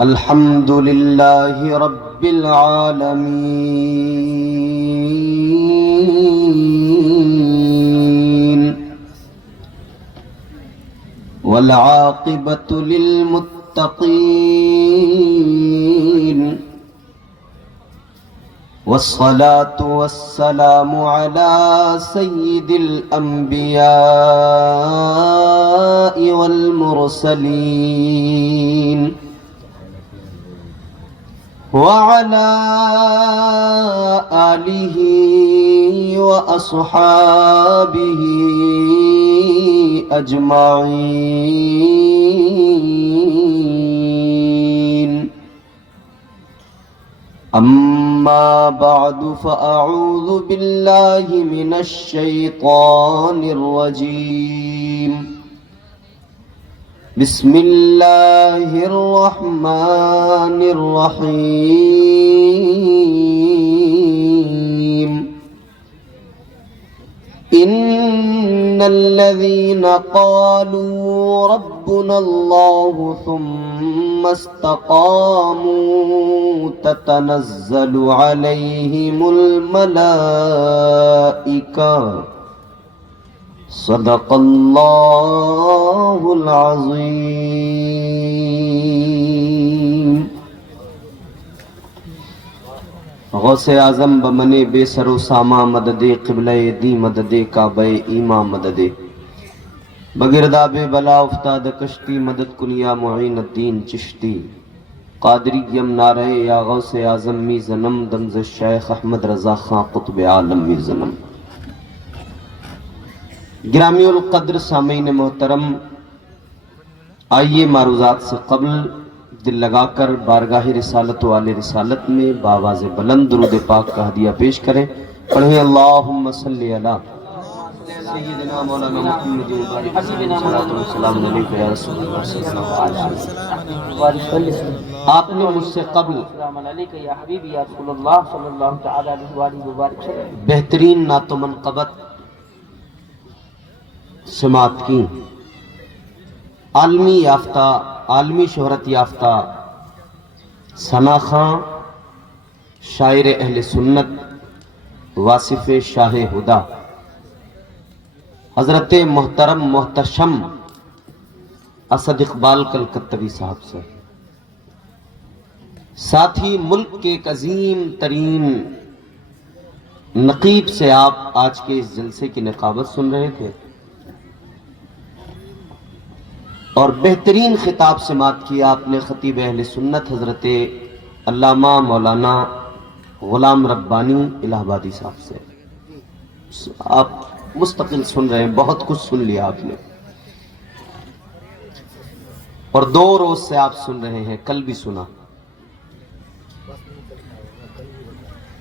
الحمد لله رب العالمين والعاقبة للمتقين والصلاة والسلام على سيد الأنبياء والمرسلين وعلى آله وأصحابه أجمعين. أما بعد فأعوذ بالله من الشيطان الرجيم. بسم الله الرحمن الرحيم. إن الذين قالوا ربنا الله ثم استقاموا تتنزل عليهم الملائكة صدق اللہ العظیم. غوث اعظم بمن بے سر و ساما مدد قبلہ دی مدد کعبہ ایما مدد بگرداب بلا افتاد کشتی مدد کنیا معین الدین چشتی قادری یم نعرہ یا غوث اعظم می زنم دمز شیخ احمد رضا خان قطب عالم می زنم. گرامی القدر سامعین محترم، آئیے معروضات سے قبل دل لگا کر بارگاہ رسالت والے رسالت میں بآواز بلند درود پاک کا ہدیہ پیش کریں. پڑھیں اللہم صلی علی سیدنا مولانا محمد صلاۃ والسلام علیکہ یا رسول اللہ صلی اللہ علیہ وسلم. آپ نے مجھ سے قبل بہترین نعت و منقبت سماعت کی. عالمی یافتہ عالمی شہرت یافتہ ثنا خان شاعر اہل سنت واصف شاہ ہدا حضرت محترم محتشم اسد اقبال کلکتوی صاحب سے، ساتھ ہی ملک کے ایک عظیم ترین نقیب سے آپ آج کے اس جلسے کی نقابت سن رہے تھے اور بہترین خطاب سماعت کیا آپ نے خطیب اہل سنت حضرت علامہ مولانا غلام ربانی الہ آبادی صاحب سے. آپ مستقل سن رہے ہیں، بہت کچھ سن لیا آپ نے اور 2 روز سے آپ سن رہے ہیں، کل بھی سنا.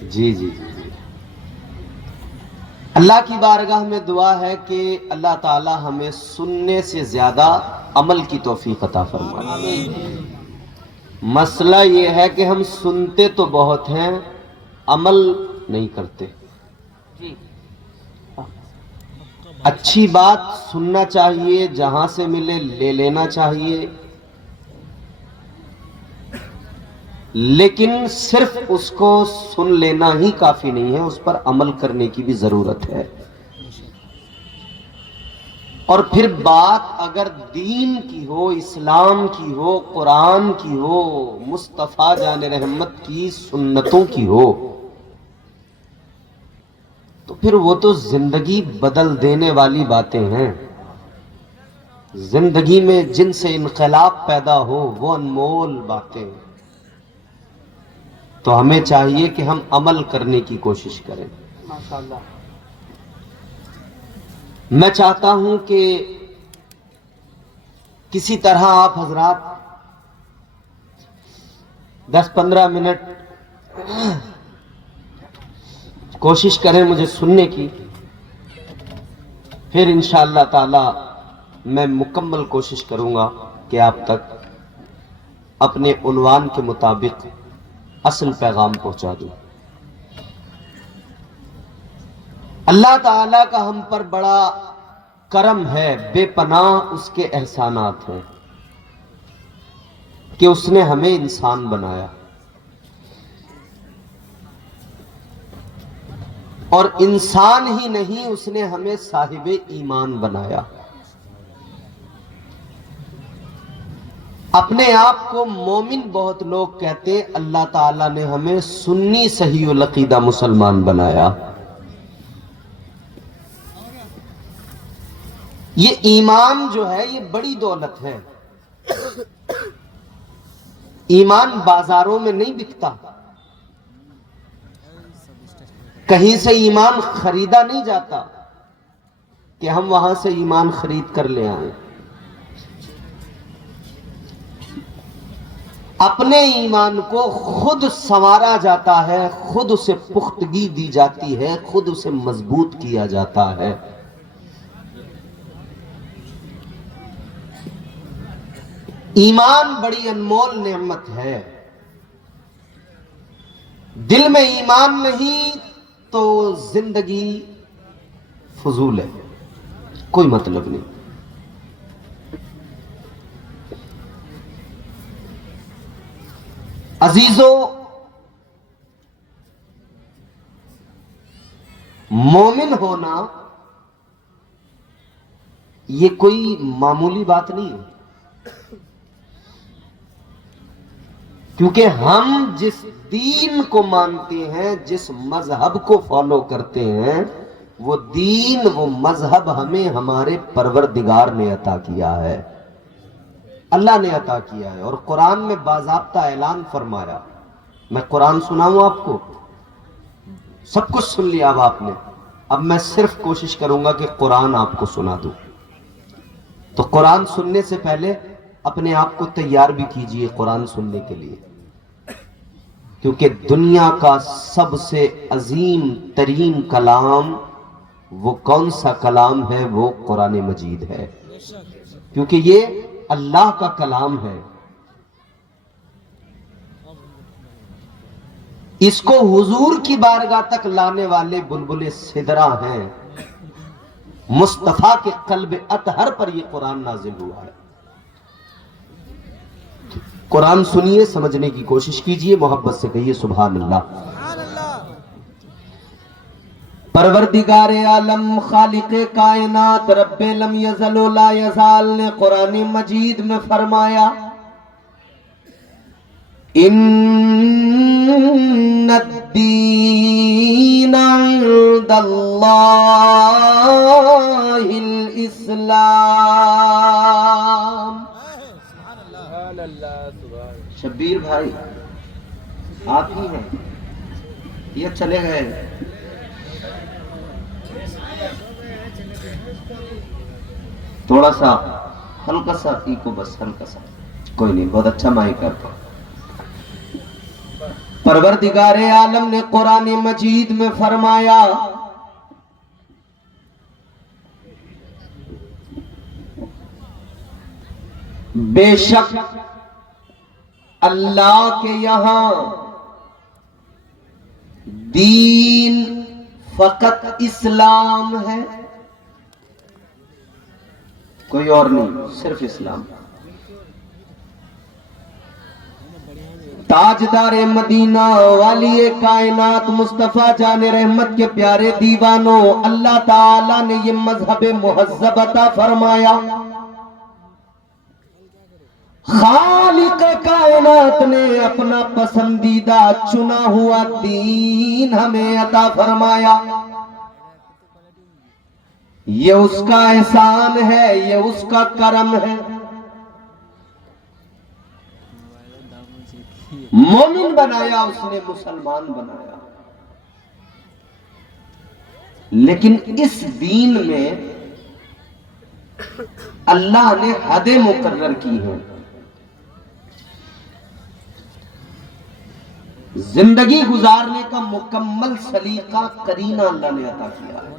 جی جی جی اللہ کی بارگاہ میں دعا ہے کہ اللہ تعالی ہمیں سننے سے زیادہ عمل کی توفیق عطا فرمائے. مسئلہ یہ ہے کہ ہم سنتے تو بہت ہیں، عمل نہیں کرتے. اچھی بات سننا چاہیے، جہاں سے ملے لے لینا چاہیے، لیکن صرف اس کو سن لینا ہی کافی نہیں ہے، اس پر عمل کرنے کی بھی ضرورت ہے. اور پھر بات اگر دین کی ہو، اسلام کی ہو، قرآن کی ہو، مصطفیٰ جان رحمت کی سنتوں کی ہو، تو پھر وہ تو زندگی بدل دینے والی باتیں ہیں. زندگی میں جن سے انقلاب پیدا ہو وہ انمول باتیں ہیں. تو ہمیں چاہیے کہ ہم عمل کرنے کی کوشش کریں. ماشاءاللہ. میں چاہتا ہوں کہ کسی طرح آپ حضرات 10-15 منٹ کوشش کریں مجھے سننے کی، پھر انشاءاللہ تعالی میں مکمل کوشش کروں گا کہ آپ تک اپنے عنوان کے مطابق اصل پیغام پہنچا دوں. اللہ تعالیٰ کا ہم پر بڑا کرم ہے، بے پناہ اس کے احسانات ہیں. کہ اس نے ہمیں انسان بنایا، اور انسان ہی نہیں، اس نے ہمیں صاحب ایمان بنایا۔ اپنے آپ کو مومن بہت لوگ کہتے، اللہ تعالیٰ نے ہمیں سنی صحیح العقیدہ مسلمان بنایا۔ یہ ایمان جو ہے یہ بڑی دولت ہے۔ ایمان بازاروں میں نہیں بکتا، کہیں سے ایمان خریدا نہیں جاتا کہ ہم وہاں سے ایمان خرید کر لے آئیں۔ اپنے ایمان کو خود سنوارا جاتا ہے، خود اسے پختگی دی جاتی ہے، خود اسے مضبوط کیا جاتا ہے۔ ایمان بڑی انمول نعمت ہے۔ دل میں ایمان نہیں تو زندگی فضول ہے، کوئی مطلب نہیں۔ عزیزو، مومن ہونا یہ کوئی معمولی بات نہیں ہے، کیونکہ ہم جس دین کو مانتے ہیں، جس مذہب کو فالو کرتے ہیں، وہ دین، وہ مذہب ہمیں ہمارے پروردگار نے عطا کیا ہے، اللہ نے عطا کیا ہے۔ اور قرآن میں باضابطہ اعلان فرمایا، میں قرآن سناؤں آپ کو؟ سب کچھ سن لیا اب آپ نے، اب میں صرف کوشش کروں گا کہ قرآن آپ کو سنا دوں۔ تو قرآن سننے سے پہلے اپنے آپ کو تیار بھی کیجئے قرآن سننے کے لیے، کیونکہ دنیا کا سب سے عظیم ترین کلام وہ کون سا کلام ہے؟ وہ قرآن مجید ہے، کیونکہ یہ اللہ کا کلام ہے۔ اس کو حضور کی بارگاہ تک لانے والے بلبل سدرا ہیں، مصطفیٰ کے قلب اطہر پر یہ قرآن نازل ہوا ہے۔ قرآن سنیے، سمجھنے کی کوشش کیجئے، محبت سے کہیے سبحان اللہ۔ پروردگار عالم، خالق کائنات، رب لم یزل و لا یزال نے قرآن مجید میں فرمایا، ان الدین عند اللہ الاسلام۔ شبیر بھائی آپ ہی ہیں یہ چلے گئے؟ تھوڑا سا ہلکا سا ایکو، بس ہلکا سا، کوئی نہیں، بہت اچھا مائک ہے۔ پروردگار عالم نے قرآن مجید میں فرمایا، بے شک اللہ کے یہاں دین فقط اسلام ہے، کوئی اور نہیں، صرف اسلام۔ تاجدار مدینہ، والی کائنات، مصطفیٰ جان رحمت کے پیارے دیوانوں، اللہ تعالیٰ نے یہ مذہب مہذب عطا فرمایا۔ خالق کائنات نے اپنا پسندیدہ چنا ہوا دین ہمیں عطا فرمایا۔ یہ اس کا احسان ہے، یہ اس کا کرم ہے۔ مومن بنایا اس نے، مسلمان بنایا، لیکن اس دین میں اللہ نے حدیں مقرر کی ہیں۔ زندگی گزارنے کا مکمل سلیقہ قرینہ اللہ نے عطا کیا ہے،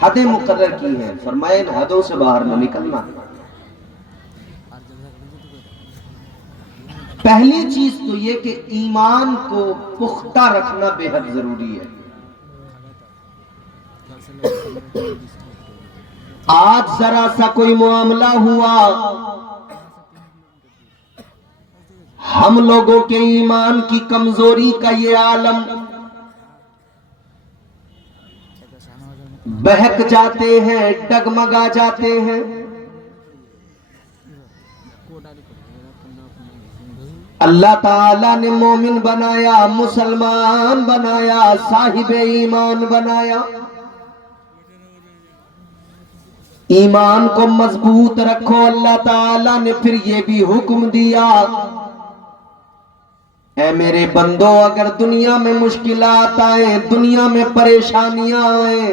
حدیں مقرر کی ہیں، فرمایا ان حدوں سے باہر نہ نکلنا۔ پہلی چیز تو یہ کہ ایمان کو پختہ رکھنا بے حد ضروری ہے۔ آج ذرا سا کوئی معاملہ ہوا، ہم لوگوں کے ایمان کی کمزوری کا یہ عالم بہک جاتے ہیں، ڈگمگا جاتے ہیں۔ اللہ تعالیٰ نے مومن بنایا، مسلمان بنایا، صاحب ایمان بنایا، ایمان کو مضبوط رکھو۔ اللہ تعالیٰ نے پھر یہ بھی حکم دیا، اے میرے بندو، اگر دنیا میں مشکلات آئیں، دنیا میں پریشانیاں آئیں،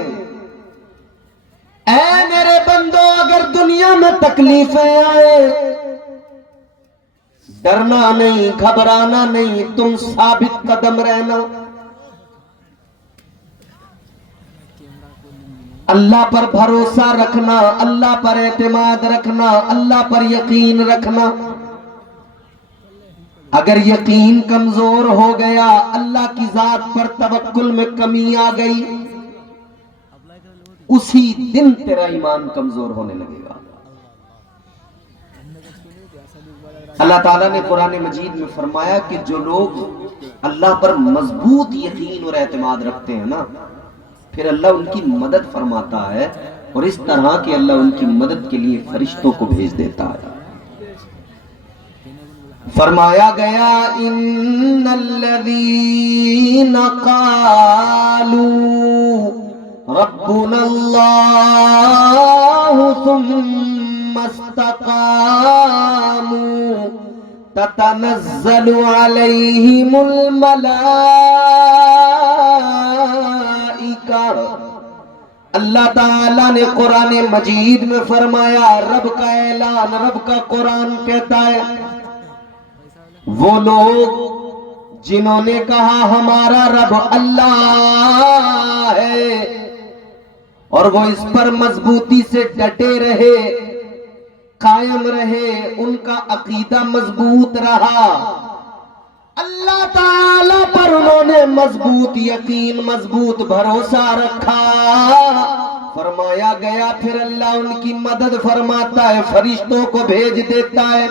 اے میرے بندو اگر دنیا میں تکلیفیں آئیں، ڈرنا نہیں، گھبرانا نہیں، تم ثابت قدم رہنا، اللہ پر بھروسہ رکھنا، اللہ پر اعتماد رکھنا، اللہ پر یقین رکھنا۔ اگر یقین کمزور ہو گیا، اللہ کی ذات پر توکل میں کمی آ گئی، اسی دن تیرا ایمان کمزور ہونے لگے گا۔ اللہ تعالیٰ نے قرآن مجید میں فرمایا کہ جو لوگ اللہ پر مضبوط یقین اور اعتماد رکھتے ہیں نا، پھر اللہ ان کی مدد فرماتا ہے، اور اس طرح کہ اللہ ان کی مدد کے لیے فرشتوں کو بھیج دیتا ہے۔ فرمایا گیا ان الذین قالوا ربنا اللہ ثم استقاموا تتنزل علیہم الملائکہ۔ اللہ تعالیٰ نے قرآن مجید میں فرمایا، رب کا اعلان، رب کا قرآن کہتا ہے، وہ لوگ جنہوں نے کہا ہمارا رب اللہ ہے، اور وہ اس پر مضبوطی سے ڈٹے رہے، قائم رہے، ان کا عقیدہ مضبوط رہا، اللہ تعالیٰ پر انہوں نے مضبوط یقین، مضبوط بھروسہ رکھا، فرمایا گیا پھر اللہ ان کی مدد فرماتا ہے، فرشتوں کو بھیج دیتا ہے۔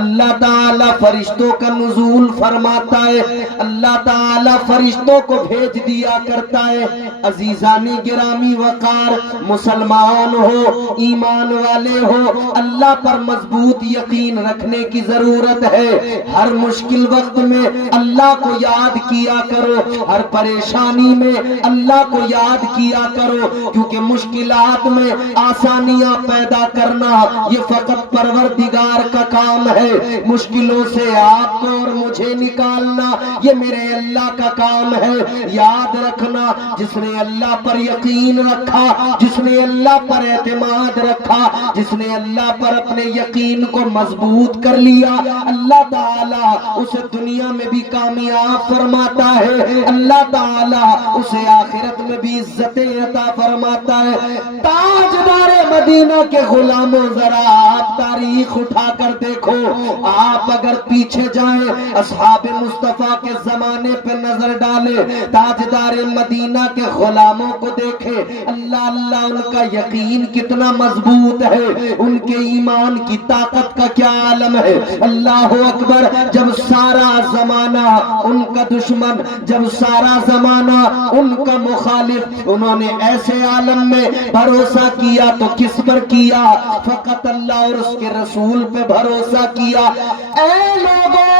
اللہ تعالیٰ فرشتوں کا نزول فرماتا ہے، اللہ تعالیٰ فرشتوں کو بھیج دیا کرتا ہے۔ عزیزانی گرامی وقار، مسلمان ہو، ایمان والے ہو، اللہ پر مضبوط یقین رکھنے کی ضرورت ہے۔ ہر مشکل وقت میں اللہ کو یاد کیا کرو، ہر پریشانی میں اللہ کو یاد کیا کرو، کیونکہ مشکلات میں آسانیاں پیدا کرنا یہ فقط پروردگار کا کام ہے، مشکلوں سے آپ کو اور مجھے نکالنا یہ میرے اللہ کا کام ہے۔ یاد رکھنا، جس نے اللہ پر یقین رکھا، جس نے اللہ پر اعتماد رکھا، جس نے اللہ پر اپنے یقین کو مضبوط کر لیا، اللہ تعالیٰ اسے دنیا میں بھی کامیاب فرماتا ہے، اللہ تعالیٰ اسے آخرت میں بھی عزتیں عطا فرماتا ہے۔ تاجدار مدینہ کے غلاموں، ذرا آپ تاریخ اٹھا کر دیکھو، آپ اگر پیچھے جائیں، اصحاب مصطفیٰ کے زمانے پہ نظر ڈالیں، تاجدار مدینہ کے غلاموں کو دیکھیں، اللہ اللہ ان کا یقین کتنا مضبوط ہے، ان کے ایمان کی طاقت کا کیا عالم ہے۔ اللہ اکبر، جب سارا زمانہ ان کا دشمن، جب سارا زمانہ ان کا مخالف، انہوں نے ایسے عالم میں بھروسہ کیا تو کس پر کیا؟ فقط اللہ اور اس کے رسول پہ بھروسہ کیا۔ اے لوگوں،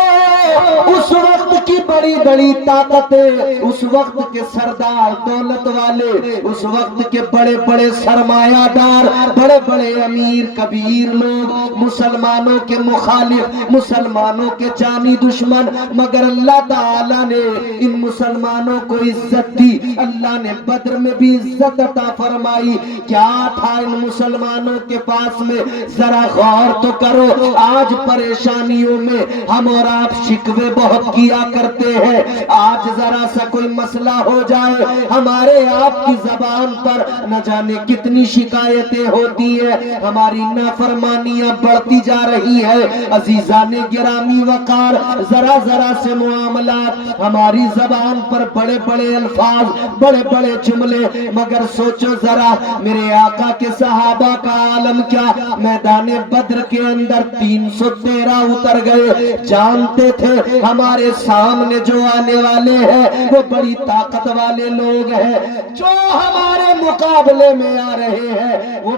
اس وقت کی بڑی بڑی طاقتیں، اس وقت کے سردار دولت والے، اس وقت کے بڑے بڑے سرمایہ دار، بڑے بڑے امیر کبیر لوگ مسلمانوں کے مخالف، مسلمانوں کے جانی دشمن، مگر اللہ تعالیٰ نے ان مسلمانوں کو عزت دی، اللہ نے بدر میں بھی عزت عطا فرمائی۔ کیا تھا ان مسلمانوں کے پاس میں؟ ذرا غور تو کرو، آج پریشانیوں میں ہم اور آپ شکوے بہت کیا کرتے کرتے ہیں. آج ذرا سا کوئی مسئلہ ہو جائے ہمارے آپ کی زبان پر نہ جانے کتنی شکایتیں ہوتی ہیں. ہماری نافرمانیاں بڑھتی جا رہی ہے. عزیزان گرامی وقار، ذرا ذرا سے معاملات، ہماری زبان پر بڑے بڑے الفاظ، بڑے بڑے جملے، مگر سوچو ذرا میرے آقا کے صحابہ کا عالم کیا. میدان بدر کے اندر 313 اتر گئے. جانتے تھے ہمارے سامنے جو آنے والے ہیں وہ بڑی طاقت والے لوگ ہیں. جو ہمارے مقابلے میں آ رہے ہیں وہ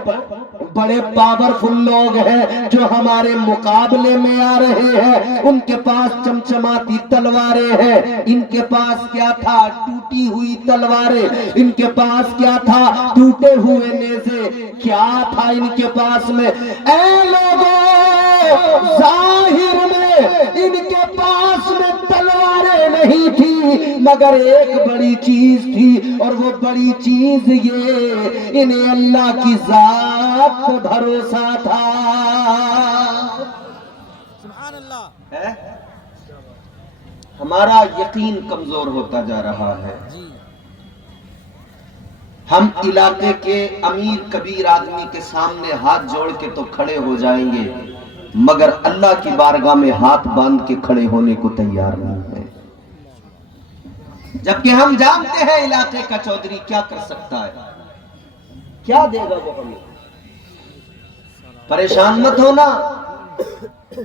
بڑے پاورفل لوگ ہیں. جو ہمارے مقابلے میں آ رہے ہیں ان کے پاس چمچماتی تلواریں ہیں. ان کے پاس کیا تھا؟ ٹوٹی ہوئی تلواریں. ان کے پاس کیا تھا؟ ٹوٹے ہوئے نیزے. کیا تھا ان کے پاس میں؟ اے لوگوں، ظاہر میں ان کے پاس میں تلواریں نہیں تھی، مگر ایک بڑی چیز تھی، اور وہ بڑی چیز یہ انہیں اللہ کی ذات پہ بھروسہ تھا. سبحان اللہ. ہمارا یقین کمزور ہوتا جا رہا ہے. ہم علاقے کے امیر کبیر آدمی کے سامنے ہاتھ جوڑ کے تو کھڑے ہو جائیں گے، مگر اللہ کی بارگاہ میں ہاتھ باندھ کے کھڑے ہونے کو تیار نہیں ہے. جبکہ ہم جانتے ہیں علاقے کا چودھری کیا کر سکتا ہے، کیا دے گا وہ ہمیں. پریشان مت ہونا.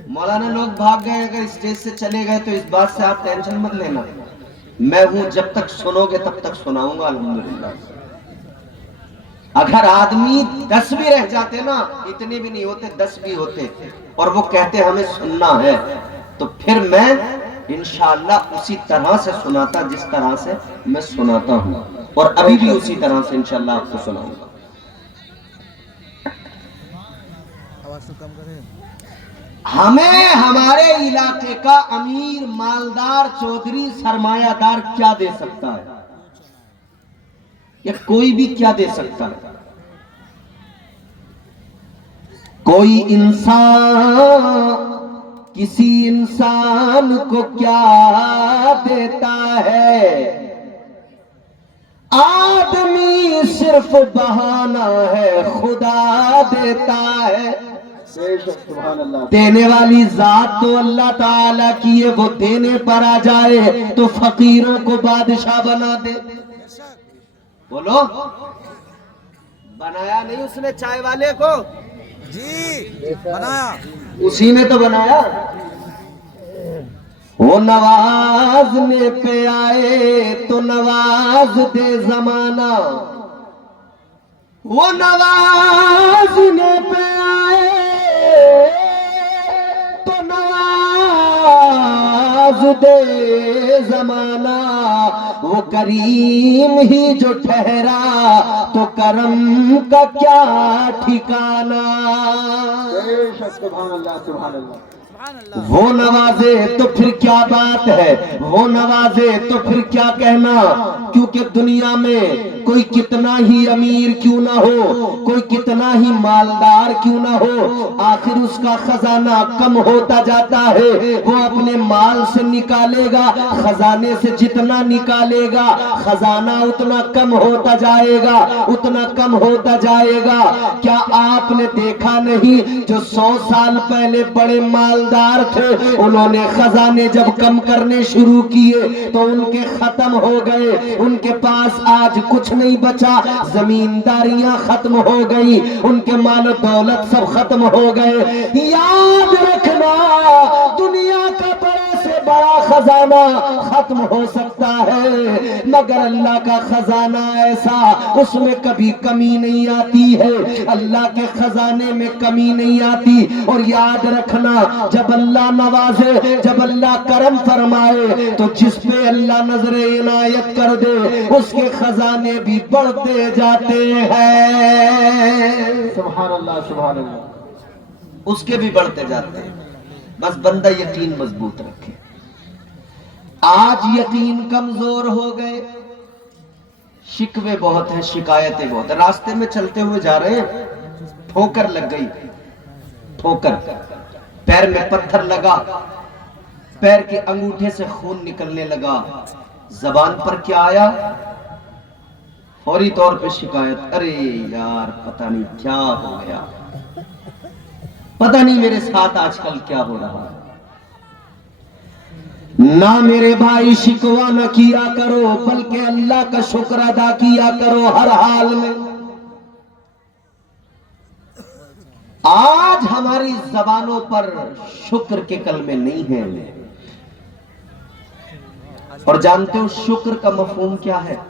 مولانا لوگ بھاگ گئے، اگر اسٹیج سے چلے گئے تو اس بات سے آپ ٹینشن مت لینا. میں ہوں، جب تک سنو گے تب تک سناؤں گا الحمدللہ. اگر آدمی 10 بھی رہ جاتے نا، اتنے بھی نہیں ہوتے، 10 بھی ہوتے، اور وہ کہتے ہمیں سننا ہے، تو پھر میں انشاءاللہ اسی طرح سے سناتا جس طرح سے میں سناتا ہوں، اور ابھی بھی اسی طرح سے انشاءاللہ آپ کو سناؤں گا. آواز تو کم کرے. ہمیں ہمارے علاقے کا امیر، مالدار، چودھری، سرمایہ دار کیا دے سکتا ہے؟ یا کوئی بھی کیا دے سکتا ہے؟ کوئی انسان کسی انسان کو کیا دیتا ہے؟ آدمی صرف بہانہ ہے، خدا دیتا ہے. دینے والی ذات تو اللہ تعالیٰ کی ہے، وہ دینے پر آ جائے تو فقیروں کو بادشاہ بنا دے. بولو، بنایا نہیں اس نے چائے والے کو؟ جی بنایا. اسی نے تو بنایا. وہ نوازنے پہ آئے تو نواز دے زمانہ. وہ نوازنے پہ آئے تو نواز دے زمانہ. وہ کریم ہی جو ٹھہرا تو کرم کا کیا ٹھکانہ. سبحان اللہ، سبحان اللہ. وہ نوازے تو پھر کیا بات ہے، وہ نوازے تو پھر کیا کہنا. کیونکہ دنیا میں کوئی کتنا ہی امیر کیوں نہ ہو، کوئی کتنا ہی مالدار کیوں نہ ہو، آخر اس کا خزانہ کم ہوتا جاتا ہے. وہ اپنے مال سے نکالے گا، خزانے سے جتنا نکالے گا خزانہ اتنا کم ہوتا جائے گا، اتنا کم ہوتا جائے گا. کیا آپ نے دیکھا نہیں، جو 100 سال پہلے بڑے مالدار تھے، انہوں نے خزانے جب کم کرنے شروع کیے تو ان کے ختم ہو گئے. ان کے پاس آج کچھ نہیں بچا، زمینداریاں ختم ہو گئی، ان کے مال و دولت سب ختم ہو گئے. یاد رکھنا، دنیا کا بڑے سے بڑا خزانہ ختم ہو سکتا ہے، مگر اللہ کا خزانہ ایسا، اس میں کبھی کمی نہیں آتی ہے. اللہ کے خزانے میں کمی نہیں آتی. اور یاد رکھنا، جب اللہ نوازے، جب اللہ کرم فرمائے تو جس پہ اللہ نظر عنایت کر دے اس کے خزانے بھی بڑھتے جاتے ہیں. سبحان اللہ، سبحان اللہ. اس کے بھی بڑھتے جاتے ہیں. بس بندہ یقین مضبوط رکھے. آج یقین کمزور ہو گئے، شکوے بہت ہیں، شکایتیں بہت ہیں. راستے میں چلتے ہوئے جا رہے ہیں، ٹھوکر لگ گئی، ٹھوکر، پیر میں پتھر لگا، پیر کے انگوٹھے سے خون نکلنے لگا. زبان پر کیا آیا؟ فوری طور پہ شکایت. ارے یار پتہ نہیں کیا ہو گیا, پتہ نہیں میرے ساتھ آج کل کیا ہو رہا ہے. نہ میرے بھائی شکوہ نہ کیا کرو, بلکہ اللہ کا شکر ادا کیا کرو ہر حال میں. آج ہماری زبانوں پر شکر کے کلمے نہیں ہیں. اور جانتے ہو شکر کا مفہوم کیا ہے؟